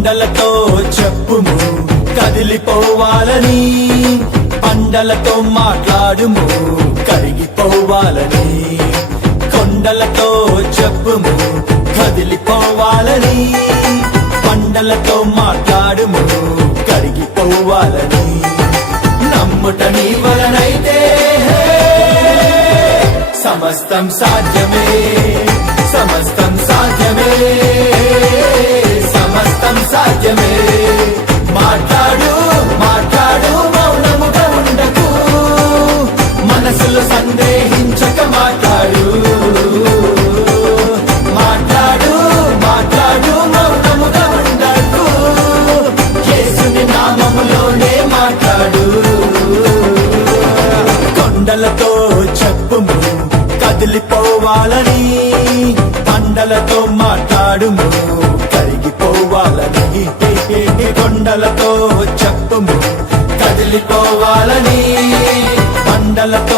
కొండలతో చెప్పుము కదిలిపోవాలని, పండలతో మాట్లాడుము కరిగిపోవాలని. కొండలతో చెప్పుము కదిలిపోవాలని, పండలతో మాట్లాడుము కరిగిపోవాలని. నమ్ముట నీ వలనైతే సమస్తం సాధ్యమే, సమస్తం సాధ్యమే, సమస్తం సాధ్యమే. మాట్లాడు మాట్లాడు మౌనముగా ఉండకు, మనసులో సందేహించక మాట్లాడు. మాట్లాడు మాట్లాడు మౌనముగా ఉండకు, యేసుని నామములోనే మాట్లాడు. కొండలతో చెప్పుము కదిలిపోవాలని, పండలతో మాట్లాడుము కరిగిపోవాలని. కొండలతో చెప్పుము కదిలిపోవాలని, పండలతో